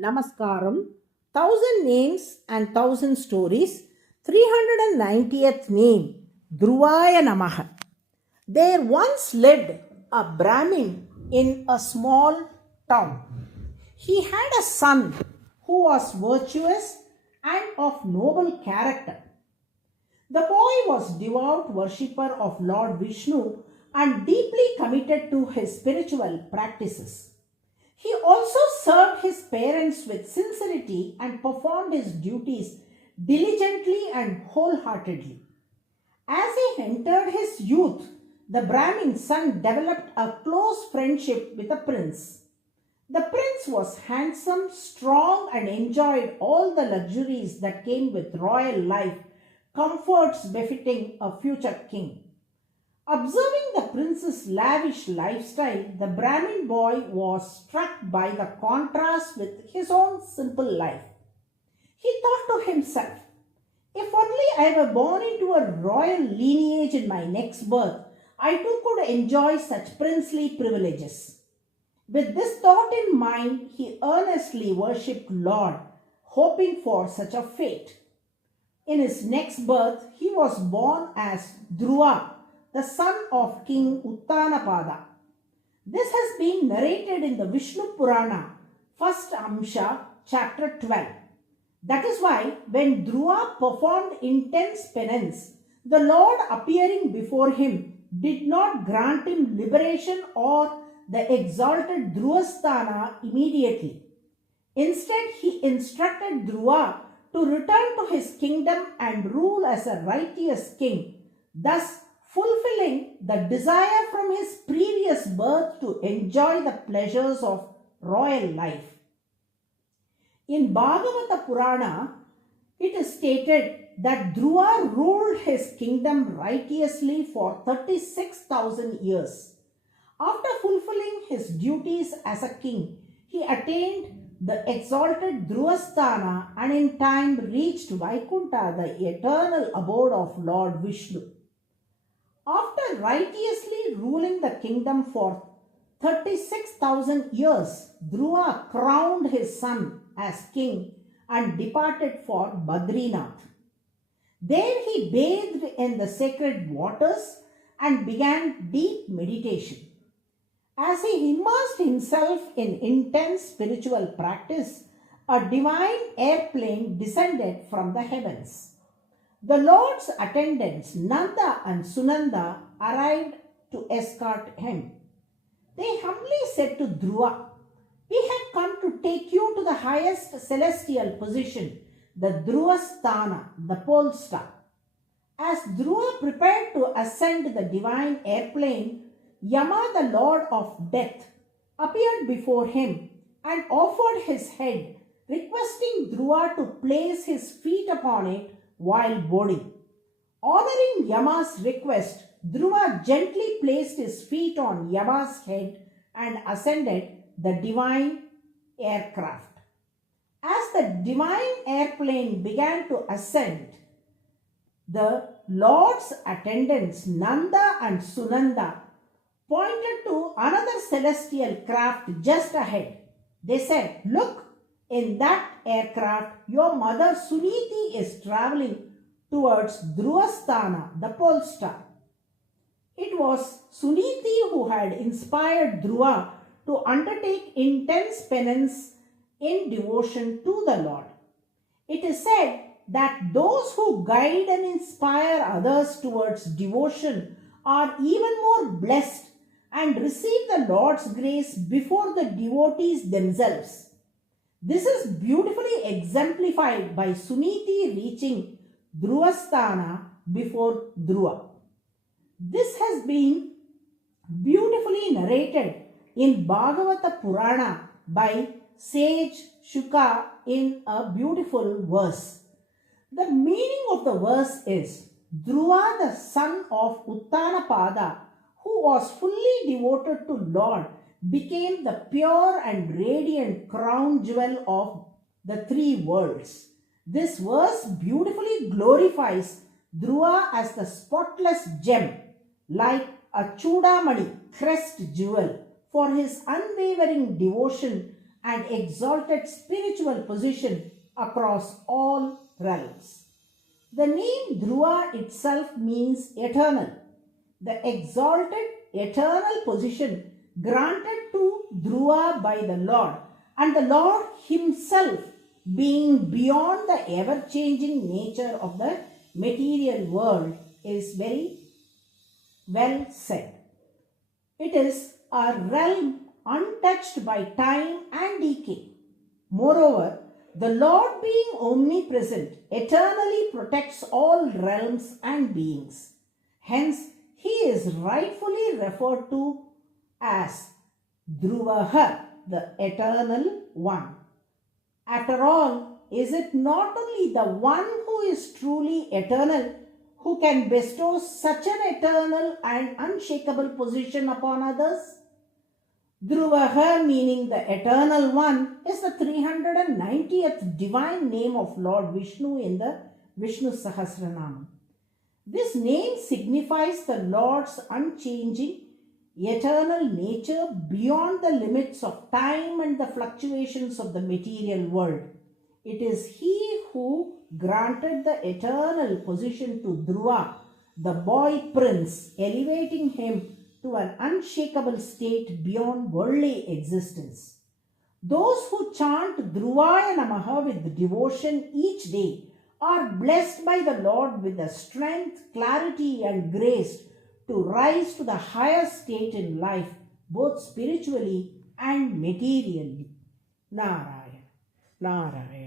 Namaskaram, 1,000 names and 1,000 stories, 390th name, DRUVAAYA NAMAH. There once lived a Brahmin in a small town. He had a son who was virtuous and of noble character. The boy was devout worshipper of Lord Vishnu and deeply committed to his spiritual practices. He also served his parents with sincerity and performed his duties diligently and wholeheartedly. As he entered his youth, the Brahmin's son developed a close friendship with the prince. The prince was handsome, strong, and enjoyed all the luxuries that came with royal life, comforts befitting a future king. Observing the prince's lavish lifestyle, the Brahmin boy was struck by the contrast with his own simple life. He thought to himself, if only I were born into a royal lineage in my next birth, I too could enjoy such princely privileges. With this thought in mind, he earnestly worshipped Lord, hoping for such a fate. In his next birth, he was born as Dhruva, the son of King Uttanapada. This has been narrated in the Vishnu Purana, first Amsha, chapter 12. That is why when Dhruva performed intense penance, the Lord appearing before him did not grant him liberation or the exalted Dhruvasthana immediately. Instead, he instructed Dhruva to return to his kingdom and rule as a righteous king, thus fulfilling the desire from his previous birth to enjoy the pleasures of royal life. In Bhagavata Purana, it is stated that Dhruva ruled his kingdom righteously for 36,000 years. After fulfilling his duties as a king, he attained the exalted Dhruvasthana and in time reached Vaikuntha, the eternal abode of Lord Vishnu. After righteously ruling the kingdom for 36,000 years, Dhruva crowned his son as king and departed for Badrinath. There he bathed in the sacred waters and began deep meditation. As he immersed himself in intense spiritual practice, a divine airplane descended from the heavens. The Lord's attendants, Nanda and Sunanda, arrived to escort him. They humbly said to Dhruva, we have come to take you to the highest celestial position, the Dhruvasthana, the pole star. As Dhruva prepared to ascend the divine airplane, Yama, the Lord of Death, appeared before him and offered his head, requesting Dhruva to place his feet upon it while boarding. Honoring Yama's request, Dhruva gently placed his feet on Yama's head and ascended the divine aircraft. As the divine airplane began to ascend, the Lord's attendants Nanda and Sunanda pointed to another celestial craft just ahead. They said, look, in that aircraft, your mother Suniti is traveling towards Dhruvasthana, the pole star. It was Suniti who had inspired Dhruva to undertake intense penance in devotion to the Lord. It is said that those who guide and inspire others towards devotion are even more blessed and receive the Lord's grace before the devotees themselves. This is beautifully exemplified by Suniti reaching Dhruvasthana before Dhruva. This has been beautifully narrated in Bhagavata Purana by sage Shuka in a beautiful verse. The meaning of the verse is, Dhruva, the son of Uttanapada, who was fully devoted to Lord, became the pure and radiant crown jewel of the three worlds. This verse beautifully glorifies Dhruva as the spotless gem, like a Chudamani crest jewel, for his unwavering devotion and exalted spiritual position across all realms. The name Dhruva itself means eternal. The exalted eternal position granted to Dhruva by the Lord, and the Lord himself being beyond the ever-changing nature of the material world, is very well said. It is a realm untouched by time and decay. Moreover, the Lord being omnipresent eternally protects all realms and beings. Hence, he is rightfully referred to as DRUVAAYA, the Eternal One. After all, is it not only the one who is truly eternal who can bestow such an eternal and unshakable position upon others? DRUVAAYA, meaning the Eternal One, is the 390th divine name of Lord Vishnu in the Vishnu Sahasranama. This name signifies the Lord's unchanging, eternal nature beyond the limits of time and the fluctuations of the material world. It is He who granted the eternal position to Dhruva, the boy prince, elevating him to an unshakable state beyond worldly existence. Those who chant DRUVAAYA NAMAH with devotion each day are blessed by the Lord with the strength, clarity and grace to rise to the higher state in life, both spiritually and materially. Narayana, Narayana.